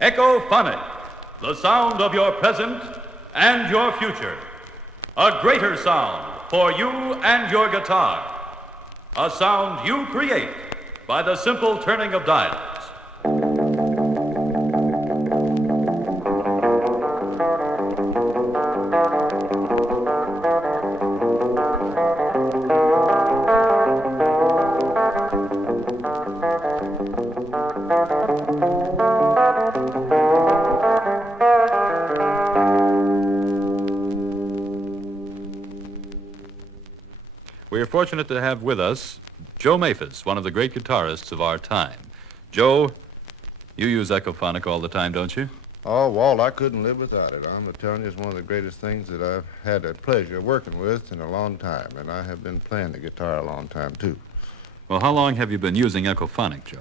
Ecco-Fonic, the sound of your present and your future. A greater sound for you and your guitar. A sound you create by the simple turning of dials. We are fortunate to have with us Joe Maphis, one of the great guitarists of our time. Joe, you use Ecco-Fonic all the time, don't you? Oh, Walt, I couldn't live without it. I'm telling you, it's one of the greatest things that I've had the pleasure of working with in a long time, and I have been playing the guitar a long time, too. Well, how long have you been using Ecco-Fonic, Joe?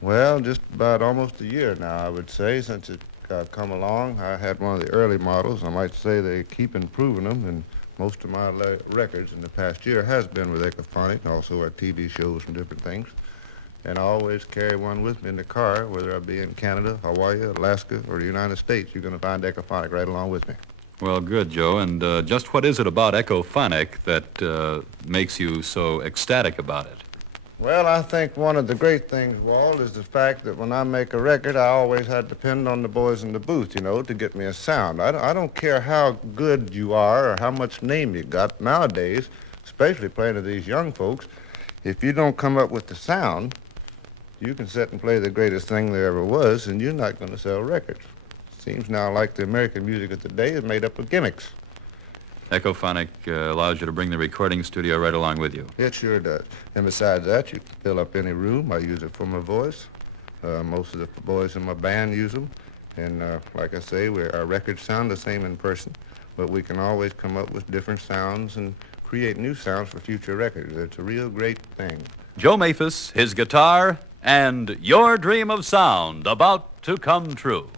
Well, just about almost a year now, I would say, since it come along. I had one of the early models. I might say they keep improving them, and most of my records in the past year has been with Ecco-Fonic, also our TV shows and different things. And I always carry one with me in the car, whether I be in Canada, Hawaii, Alaska, or the United States. You're going to find Ecco-Fonic right along with me. Well, good, Joe. And just what is it about Ecco-Fonic that makes you so ecstatic about it? Well, I think one of the great things, Walt, is the fact that when I make a record, I always had to depend on the boys in the booth, to get me a sound. I don't care how good you are or how much name you got nowadays, especially playing to these young folks. If you don't come up with the sound, you can sit and play the greatest thing there ever was, and you're not going to sell records. Seems now like the American music of today is made up of gimmicks. Ecco-Fonic allows you to bring the recording studio right along with you. It sure does. And besides that, you can fill up any room. I use it for my voice. Most of the boys in my band use them. And like I say, our records sound the same in person, but we can always come up with different sounds and create new sounds for future records. It's a real great thing. Joe Maphis, his guitar, and your dream of sound about to come true.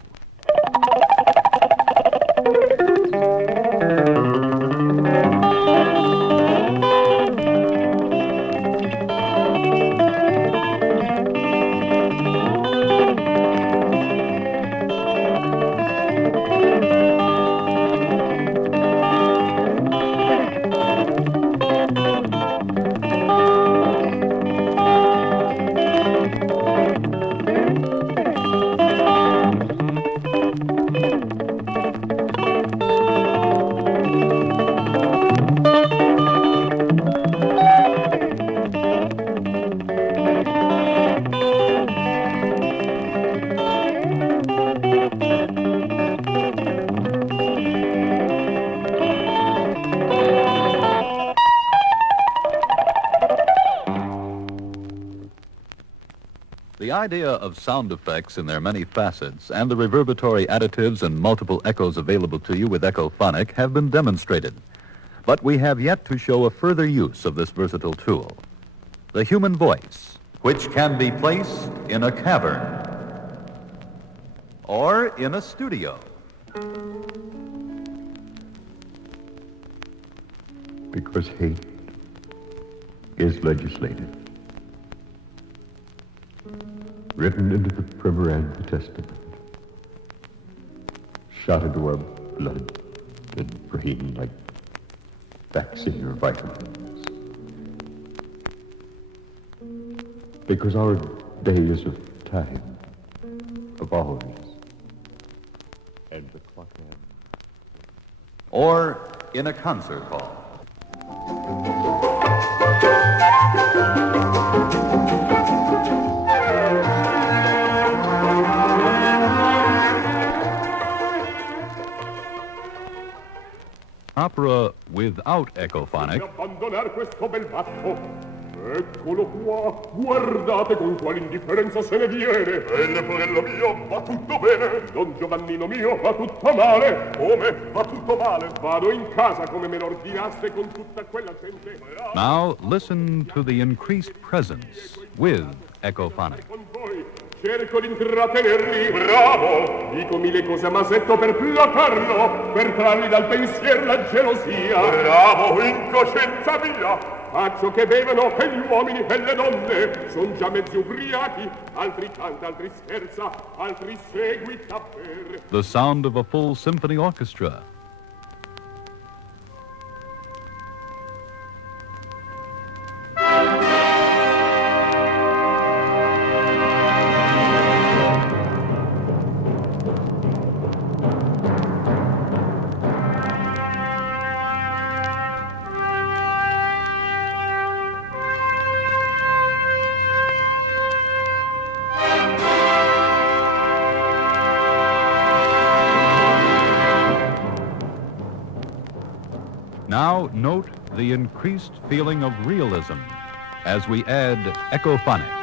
The idea of sound effects in their many facets and the reverberatory additives and multiple echoes available to you with Ecco-Fonic have been demonstrated. But we have yet to show a further use of this versatile tool. The human voice, which can be placed in a cavern or in a studio. Because hate is legislated, written into the Primer and the Testament, shot into our blood and brain like facts in your vitamins. Because our days of time, of hours, and the clock ends. Or in a concert hall. Opera without Ecco-Fonic. Abbandonare questo bel matto. Eccolo qua, guardate con quale indifferenza se ne viene. E leporello mio, va tutto bene. Don Giovannino mio, va tutto male. Come? Va tutto male. Vado in casa come me l'ordinaste con tutta quella gente. Now listen to the increased presence with Ecco-Fonic. Con voi cerco di intrattenerli. Bravo! Dico mille cose a Masetto per placarlo, per trarli dal pensier la gelosia. Bravo, in coscienza mia! faccio che bevono e gli uomini e le donne son già mezzi ubriachi, altri canta, altri scherza, altri seguita per... The sound of a full symphony orchestra. Now, note the increased feeling of realism as we add Ecco-Fonic.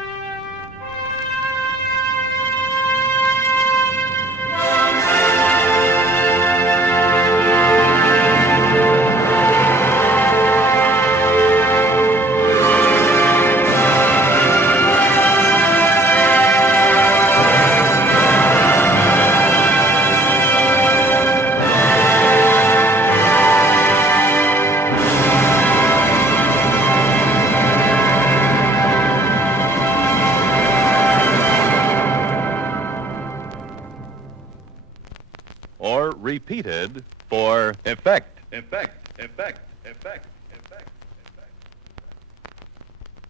Or repeated for effect. Effect, effect, effect, effect, effect.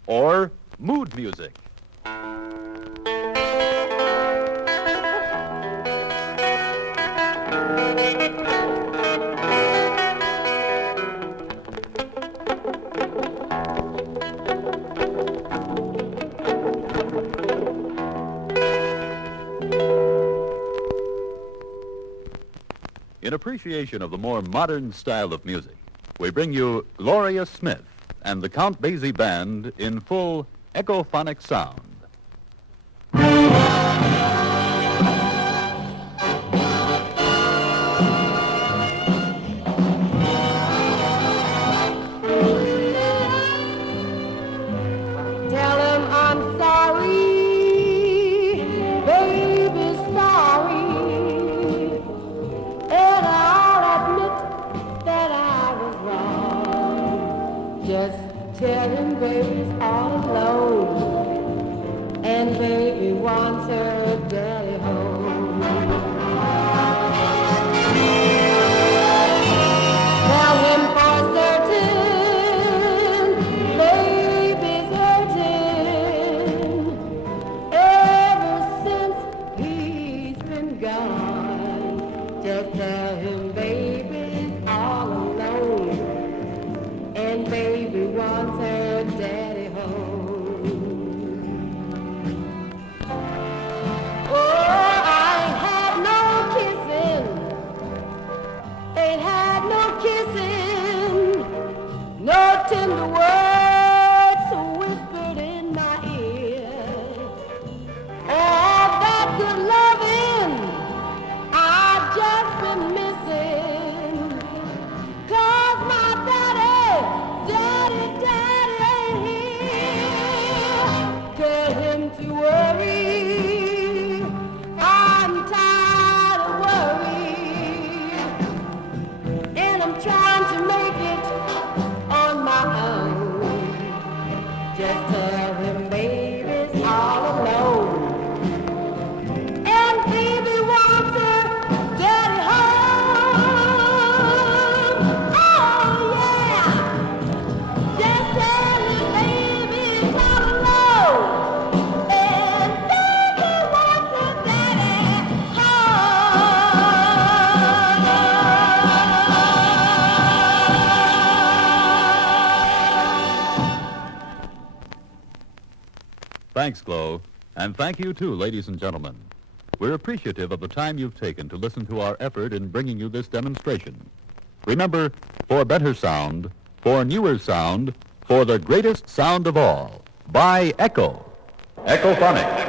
Or mood music. In appreciation of the more modern style of music, we bring you Gloria Smith and the Count Basie Band in full Ecco-Fonic sound. Tell him I'm sorry, baby, sorry. And I'll admit that I was wrong. Just tell him baby's all alone. And baby wants her daddy home. Tell him for certain, baby's hurting. Ever since he's been gone, just tell him baby's all alone. And baby wants her daddy home. Oh, I ain't had no kissing. Ain't had no kissing. No tender words whispered in my ear. All that good loving I've just been missing. 'Cause my daddy ain't here. Tell him to worry. I'm tired of worry. And I'm trying to make it on my own. Just tell him baby's all alone. And baby wants her daddy home. Oh yeah. Just tell him baby's all alone. And baby wants her daddy home. Thanks, Glo, and thank you too, ladies and gentlemen. We're appreciative of the time you've taken to listen to our effort in bringing you this demonstration. Remember, for better sound, for newer sound, for the greatest sound of all, buy Ecco. Ecco-Fonic.